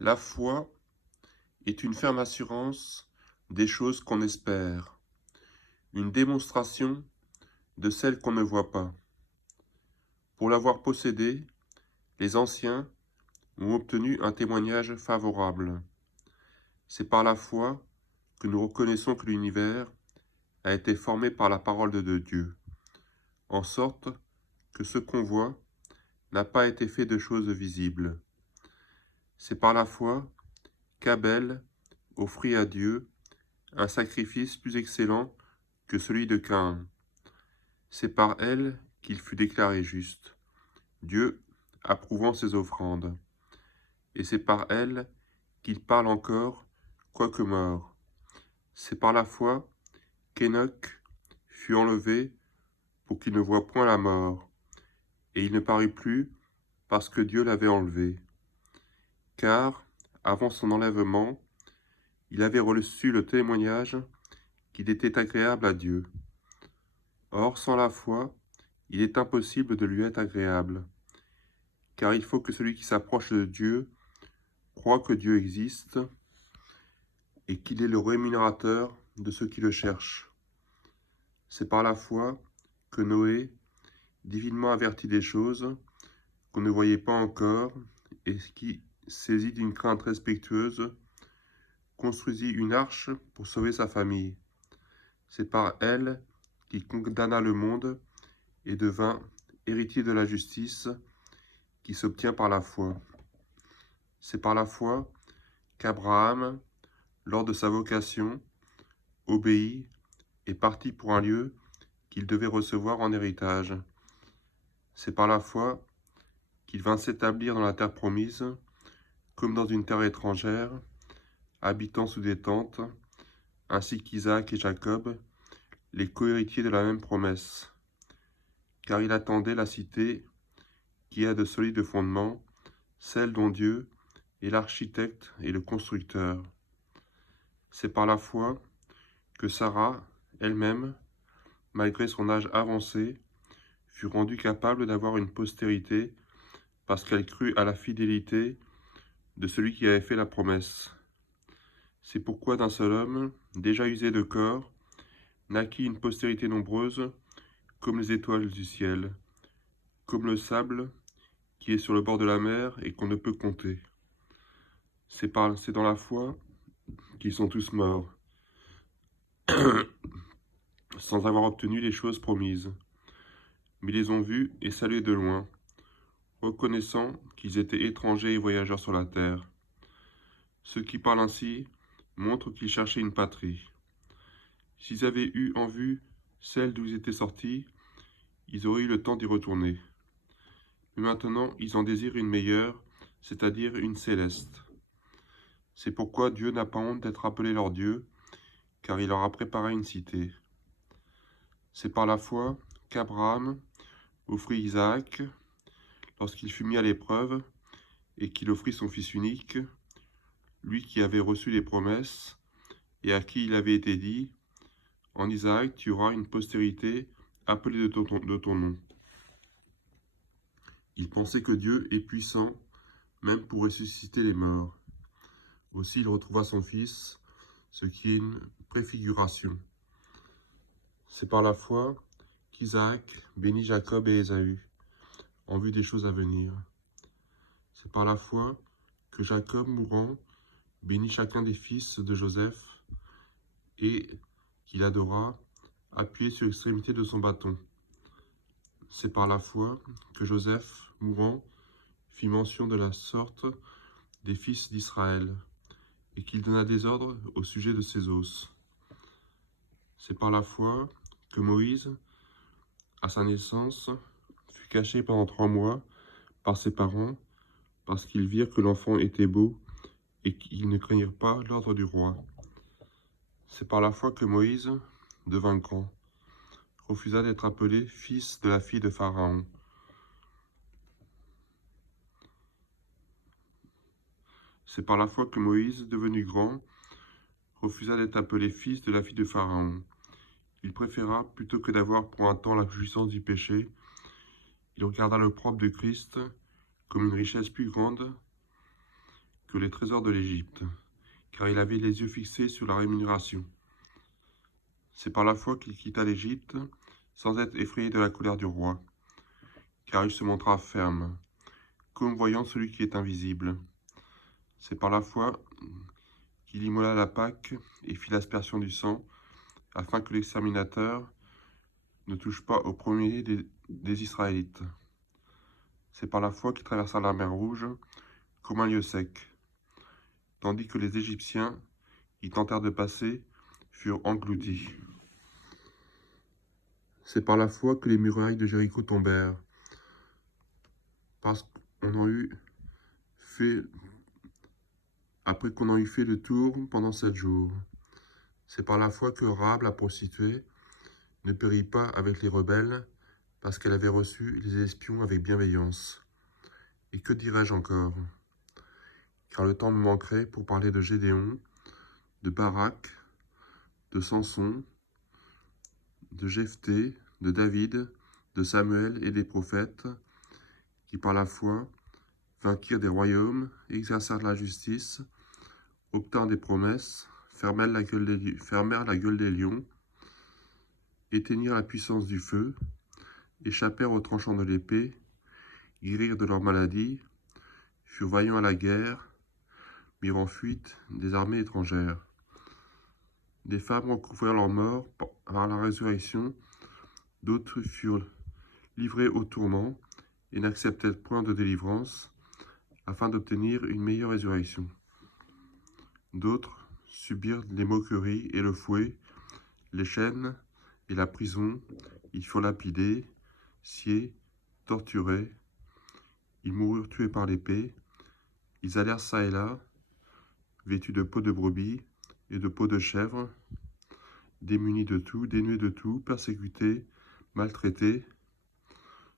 La foi est une ferme assurance des choses qu'on espère, une démonstration de celles qu'on ne voit pas. Pour l'avoir possédée, les anciens ont obtenu un témoignage favorable. C'est par la foi que nous reconnaissons que l'univers a été formé par la parole de Dieu, en sorte que ce qu'on voit n'a pas été fait de choses visibles. C'est par la foi qu'Abel offrit à Dieu un sacrifice plus excellent que celui de Caïn. C'est par elle qu'il fut déclaré juste, Dieu approuvant ses offrandes. Et c'est par elle qu'il parle encore, quoique mort. C'est par la foi qu'Enoch fut enlevé pour qu'il ne voie point la mort, et il ne parut plus parce que Dieu l'avait enlevé. Car, avant son enlèvement, il avait reçu le témoignage qu'il était agréable à Dieu. Or, sans la foi, il est impossible de lui être agréable, car il faut que celui qui s'approche de Dieu croit que Dieu existe et qu'il est le rémunérateur de ceux qui le cherchent. C'est par la foi que Noé, divinement averti des choses qu'on ne voyait pas encore, et qui, saisi d'une crainte respectueuse, construisit une arche pour sauver sa famille. C'est par elle qu'il condamna le monde et devint héritier de la justice qui s'obtient par la foi. C'est par la foi qu'Abraham, lors de sa vocation, obéit et partit pour un lieu qu'il devait recevoir en héritage. C'est par la foi qu'il vint s'établir dans la terre promise, comme dans une terre étrangère, habitant sous des tentes, ainsi qu'Isaac et Jacob, les cohéritiers de la même promesse. Car il attendait la cité qui a de solides fondements, celle dont Dieu est l'architecte et le constructeur. C'est par la foi que Sarah, elle-même, malgré son âge avancé, fut rendue capable d'avoir une postérité parce qu'elle crut à la fidélité de celui qui avait fait la promesse. C'est pourquoi d'un seul homme, déjà usé de corps, naquit une postérité nombreuse comme les étoiles du ciel, comme le sable qui est sur le bord de la mer et qu'on ne peut compter. C'est dans la foi qu'ils sont tous morts, sans avoir obtenu les choses promises, mais les ont vus et salués de loin, reconnaissant qu'ils étaient étrangers et voyageurs sur la terre. Ceux qui parlent ainsi montrent qu'ils cherchaient une patrie. S'ils avaient eu en vue celle d'où ils étaient sortis, ils auraient eu le temps d'y retourner. Mais maintenant, ils en désirent une meilleure, c'est-à-dire une céleste. C'est pourquoi Dieu n'a pas honte d'être appelé leur Dieu, car il leur a préparé une cité. C'est par la foi qu'Abraham offrit Isaac lorsqu'il fut mis à l'épreuve et qu'il offrit son fils unique, lui qui avait reçu les promesses et à qui il avait été dit, « En Isaac tu auras une postérité appelée de ton nom. » Il pensait que Dieu est puissant, même pour ressusciter les morts. Aussi il retrouva son fils, ce qui est une préfiguration. C'est par la foi qu'Isaac bénit Jacob et Ésaü, en vue des choses à venir. C'est par la foi que Jacob, mourant, bénit chacun des fils de Joseph, et qu'il adora, appuyé sur l'extrémité de son bâton. C'est par la foi que Joseph, mourant, fit mention de la sorte des fils d'Israël, et qu'il donna des ordres au sujet de ses os. C'est par la foi que Moïse, à sa naissance, fut caché pendant 3 mois par ses parents, parce qu'ils virent que l'enfant était beau, et qu'ils ne craignirent pas l'ordre du roi. C'est par la foi que Moïse devint grand, refusa d'être appelé fils de la fille de Pharaon. C'est par la foi que Moïse, devenu grand, refusa d'être appelé fils de la fille de Pharaon. Il préféra, plutôt que d'avoir pour un temps la jouissance du péché, il regarda le propre de Christ comme une richesse plus grande que les trésors de l'Égypte, car il avait les yeux fixés sur la rémunération. C'est par la foi qu'il quitta l'Égypte, sans être effrayé de la colère du roi, car il se montra ferme, comme voyant celui qui est invisible. C'est par la foi qu'il immola la Pâque et fit l'aspersion du sang, afin que l'exterminateur ne touche pas au premier des Israélites. C'est par la foi qu'il traversa la mer Rouge comme un lieu sec, tandis que les Égyptiens, y tentèrent de passer, furent engloutis. C'est par la foi que les murailles de Jéricho tombèrent, parce qu'on en eut fait, après qu'on en eut fait le tour pendant 7 jours. C'est par la foi que Rahab, la prostituée, ne périt pas avec les rebelles, parce qu'elle avait reçu les espions avec bienveillance. Et que dirais-je encore? Car le temps me manquerait pour parler de Gédéon, de Barak, de Samson, de Jephthé, de David, de Samuel et des prophètes, qui par la foi vainquirent des royaumes, exercèrent la justice, obtinrent des promesses, fermèrent la gueule des lions, éteignirent la puissance du feu, échappèrent aux tranchants de l'épée, guérirent de leur maladie, furent vaillants à la guerre, mirent en fuite des armées étrangères. Des femmes recouvrirent leur mort par la résurrection, d'autres furent livrés au tourment et n'acceptèrent point de délivrance, afin d'obtenir une meilleure résurrection. D'autres subirent les moqueries et le fouet, les chaînes et la prison, ils furent lapidés, sciés, torturés, ils moururent tués par l'épée, ils allèrent çà et là, vêtus de peaux de brebis et de peaux de chèvre, démunis de tout, dénués de tout, persécutés, maltraités,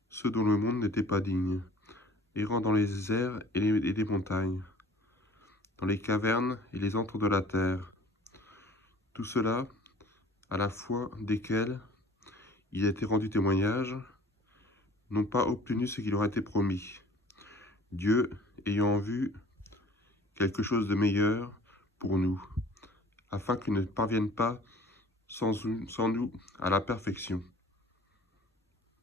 ceux dont le monde n'était pas digne, errant dans les airs et les montagnes, dans les cavernes et les antres de la terre. Tout cela, à la fois desquels il a été rendu témoignage, n'ont pas obtenu ce qui leur a été promis. Dieu, ayant vu quelque chose de meilleur pour nous, afin qu'ils ne parviennent pas sans nous à la perfection.